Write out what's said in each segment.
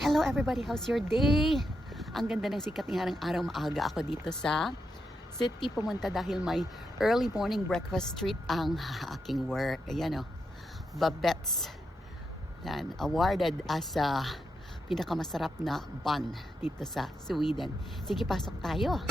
Hello everybody, how's your day? Ang ganda ng sikat ng araw, maaga ako dito sa city pumunta dahil may early morning breakfast treat ang aking work. Ayan o, Babette's. Yan, awarded as a pinakamasarap na bun dito sa Sweden. Sige, pasok tayo.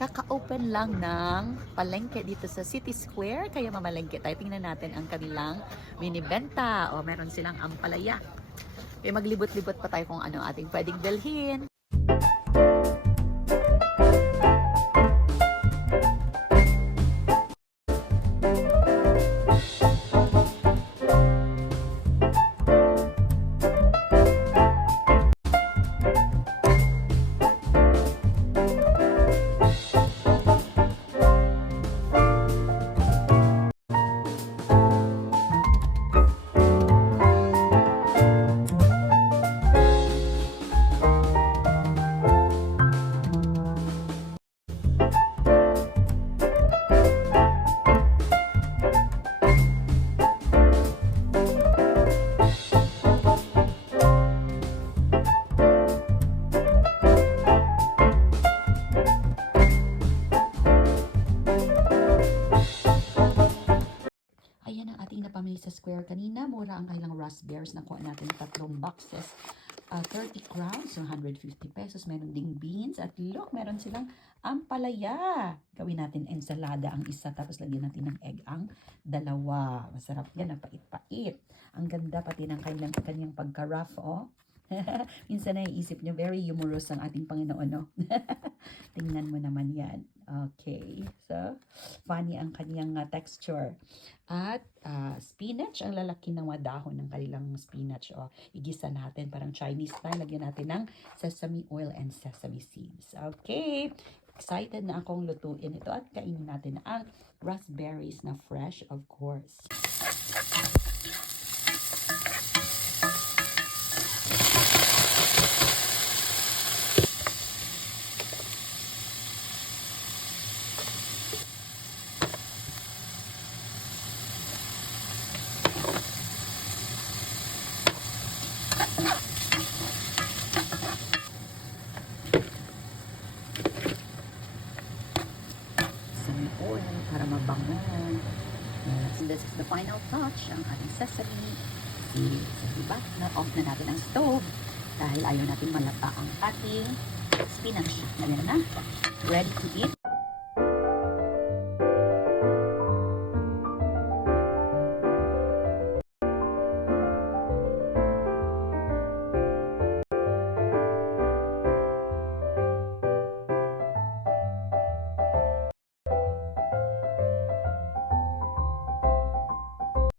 Kaka-open lang ng palengke dito sa City Square, kaya mamalengke tayo. Tingnan natin ang kanilang binibenta. O, meron silang ampalaya. E, maglibot-libot pa tayo kung ano ating pwedeng dalhin. Napamili sa Square kanina, mura ang kailang raspberries. Nakuha natin 3 boxes. 30 crowns, so 150 pesos. Meron ding beans. At look, meron silang ampalaya. Gawin natin ensalada ang isa, tapos lagyan natin ng egg ang dalawa. Masarap yan, napait-pait. Ang ganda pati ng kanyang pagka-rough, oh. Minsan naiisip nyo, very humorous ang ating Panginoon, no? Tingnan mo naman yan. Okay. So, funny ang kanyang texture. At spinach, ang lalaki ng mga dahon ng kanilang spinach. O, igisa natin, parang Chinese style. Lagyan natin ng sesame oil and sesame seeds. Okay. Excited na akong lutuin ito at kainin natin ang raspberries na fresh, of course. Oil para mabangon. Yes, this is the final touch, ang ating sesame seeds. Diba? Na-off na natin ang stove dahil ayaw natin malata ang ating spinach. Ayan na. Ready to eat.